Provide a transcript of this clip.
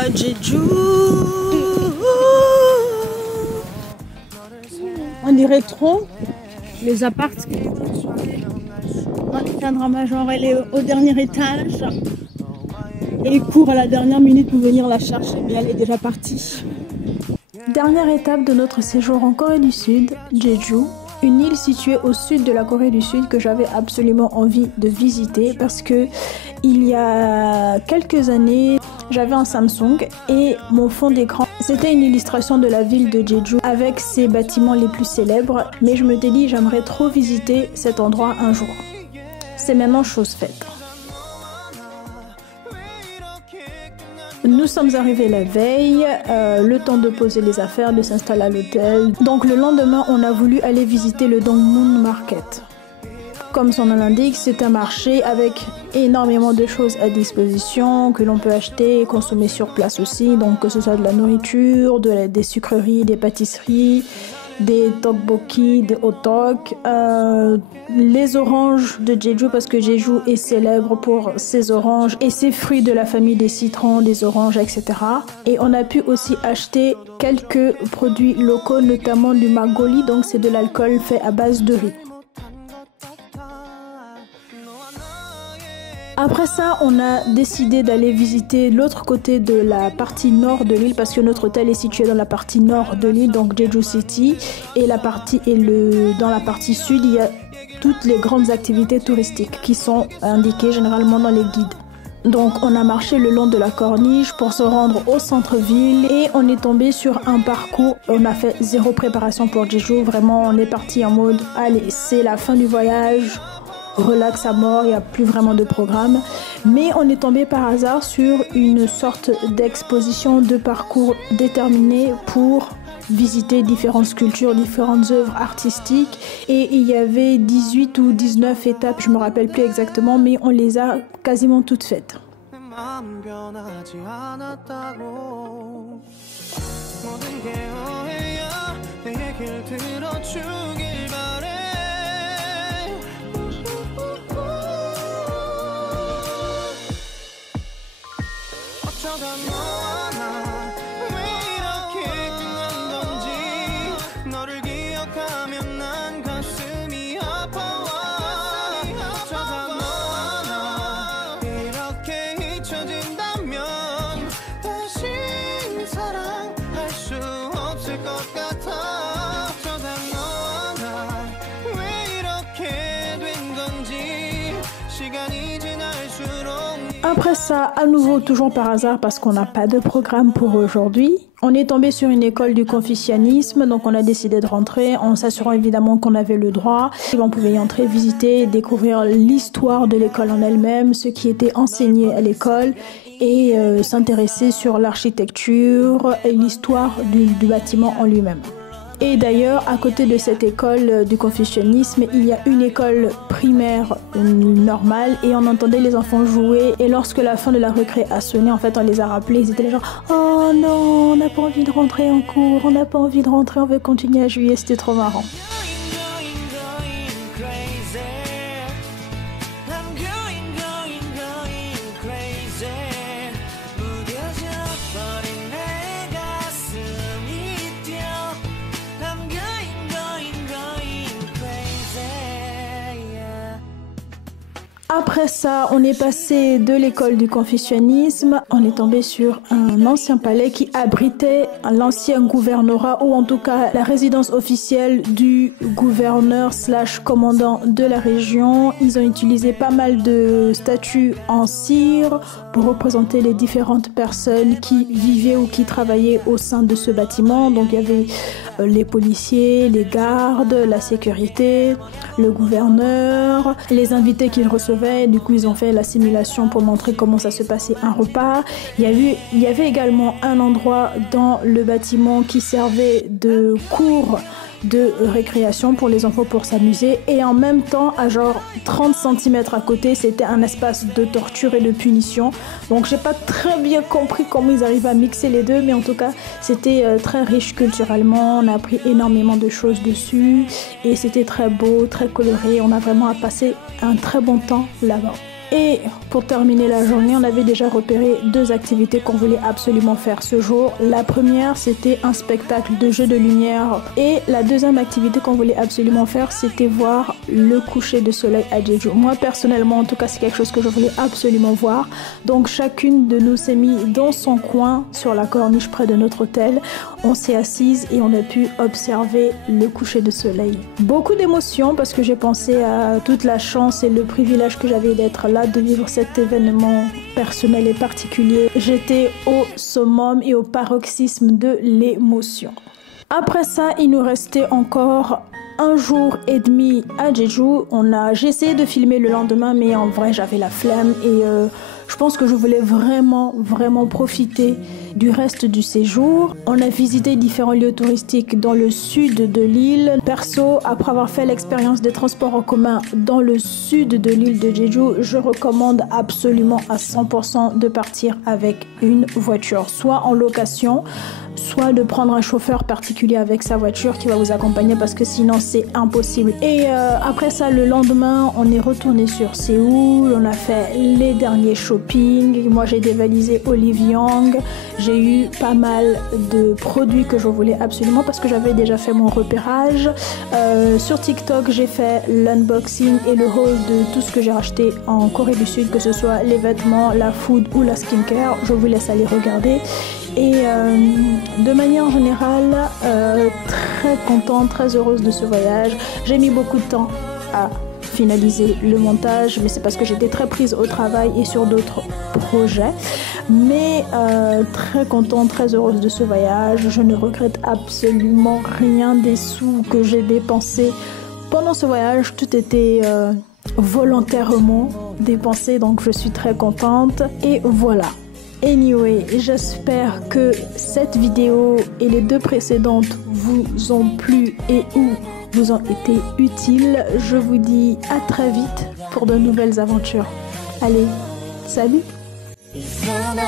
à Jeju. On dirait trop les apparts. Alexandra Major, elle est au dernier étage. Et il court à la dernière minute pour venir la chercher, mais elle est déjà partie. Dernière étape de notre séjour en Corée du Sud, Jeju, une île située au sud de la Corée du Sud que j'avais absolument envie de visiter parce que il y a quelques années, j'avais un Samsung et mon fond d'écran, c'était une illustration de la ville de Jeju avec ses bâtiments les plus célèbres, mais je me suis dit j'aimerais trop visiter cet endroit un jour. C'est maintenant chose faite. Nous sommes arrivés la veille, le temps de poser les affaires, de s'installer à l'hôtel. Donc le lendemain, on a voulu aller visiter le Dongmun Market. Comme son nom l'indique, c'est un marché avec énormément de choses à disposition que l'on peut acheter et consommer sur place aussi. Donc que ce soit de la nourriture, des sucreries, des pâtisseries, des tteokbokki, des hotdogs, les oranges de Jeju parce que Jeju est célèbre pour ses oranges et ses fruits de la famille des citrons, des oranges, etc. Et on a pu aussi acheter quelques produits locaux, notamment du magoli, donc c'est de l'alcool fait à base de riz. Après ça, on a décidé d'aller visiter l'autre côté de la partie nord de l'île parce que notre hôtel est situé dans la partie nord de l'île, donc Jeju City, et dans la partie sud, il y a toutes les grandes activités touristiques qui sont indiquées généralement dans les guides. Donc on a marché le long de la corniche pour se rendre au centre-ville et on est tombé sur un parcours. On a fait zéro préparation pour Jeju, vraiment on est parti en mode allez, c'est la fin du voyage. Relax à mort, il n'y a plus vraiment de programme. Mais on est tombé par hasard sur une sorte d'exposition de parcours déterminé pour visiter différentes sculptures, différentes œuvres artistiques. Et il y avait 18 ou 19 étapes, je ne me rappelle plus exactement, mais on les a quasiment toutes faites. Après ça, à nouveau, toujours par hasard, parce qu'on n'a pas de programme pour aujourd'hui, on est tombé sur une école du confucianisme, donc on a décidé de rentrer en s'assurant évidemment qu'on avait le droit. On pouvait y entrer, visiter, découvrir l'histoire de l'école en elle-même, ce qui était enseigné à l'école et s'intéresser sur l'architecture et l'histoire du bâtiment en lui-même. Et d'ailleurs, à côté de cette école du confucianisme, il y a une école primaire normale et on entendait les enfants jouer. Et lorsque la fin de la récré a sonné, en fait, on les a rappelés. Ils étaient les gens « Oh non, on n'a pas envie de rentrer en cours, on n'a pas envie de rentrer, on veut continuer à jouer. » C'était trop marrant. Après ça, on est passé de l'école du confucianisme, on est tombé sur un ancien palais qui abritait l'ancien gouvernorat ou en tout cas la résidence officielle du gouverneur / commandant de la région. Ils ont utilisé pas mal de statues en cire pour représenter les différentes personnes qui vivaient ou qui travaillaient au sein de ce bâtiment. Donc il y avait les policiers, les gardes, la sécurité, le gouverneur, les invités qu'ils recevaient. Du coup, ils ont fait la simulation pour montrer comment ça se passait un repas. Il y avait également un endroit dans le bâtiment qui servait de cours de récréation pour les enfants pour s'amuser et en même temps à genre 30 cm à côté c'était un espace de torture et de punition. Donc j'ai pas très bien compris comment ils arrivent à mixer les deux, mais en tout cas c'était très riche culturellement, on a appris énormément de choses dessus et c'était très beau, très coloré, on a vraiment passé un très bon temps là-bas. Et pour terminer la journée, on avait déjà repéré 2 activités qu'on voulait absolument faire ce jour. La première, c'était un spectacle de jeux de lumière. Et la deuxième activité qu'on voulait absolument faire, c'était voir le coucher de soleil à Jeju. Moi, personnellement, en tout cas, c'est quelque chose que je voulais absolument voir. Donc, chacune de nous s'est mis dans son coin sur la corniche près de notre hôtel. On s'est assise et on a pu observer le coucher de soleil. Beaucoup d'émotions parce que j'ai pensé à toute la chance et le privilège que j'avais d'être là, de vivre cet événement personnel et particulier. J'étais au summum et au paroxysme de l'émotion. Après ça, il nous restait encore 1 jour et demi à Jeju. J'ai essayé de filmer le lendemain, mais en vrai, j'avais la flemme et je pense que je voulais vraiment profiter du reste du séjour. On a visité différents lieux touristiques dans le sud de l'île. Perso, après avoir fait l'expérience des transports en commun dans le sud de l'île de Jeju, je recommande absolument à 100% de partir avec une voiture, soit en location, soit de prendre un chauffeur particulier avec sa voiture qui va vous accompagner parce que sinon c'est impossible. Et après ça, le lendemain, on est retourné sur Séoul, on a fait les derniers shopping. Moi, j'ai dévalisé Olive Young. J'ai eu pas mal de produits que je voulais absolument parce que j'avais déjà fait mon repérage. Sur TikTok, j'ai fait l'unboxing et le haul de tout ce que j'ai racheté en Corée du Sud, que ce soit les vêtements, la food ou la skincare. Je vous laisse aller regarder. Et de manière générale, très contente, très heureuse de ce voyage. J'ai mis beaucoup de temps à finaliser le montage, mais c'est parce que j'étais très prise au travail et sur d'autres projets. Mais très contente, très heureuse de ce voyage. Je ne regrette absolument rien des sous que j'ai dépensés pendant ce voyage. Tout était volontairement dépensé, donc je suis très contente. Et voilà. Anyway, j'espère que cette vidéo et les 2 précédentes vous ont plu et ou vous ont été utiles. Je vous dis à très vite pour de nouvelles aventures. Allez, salut! Even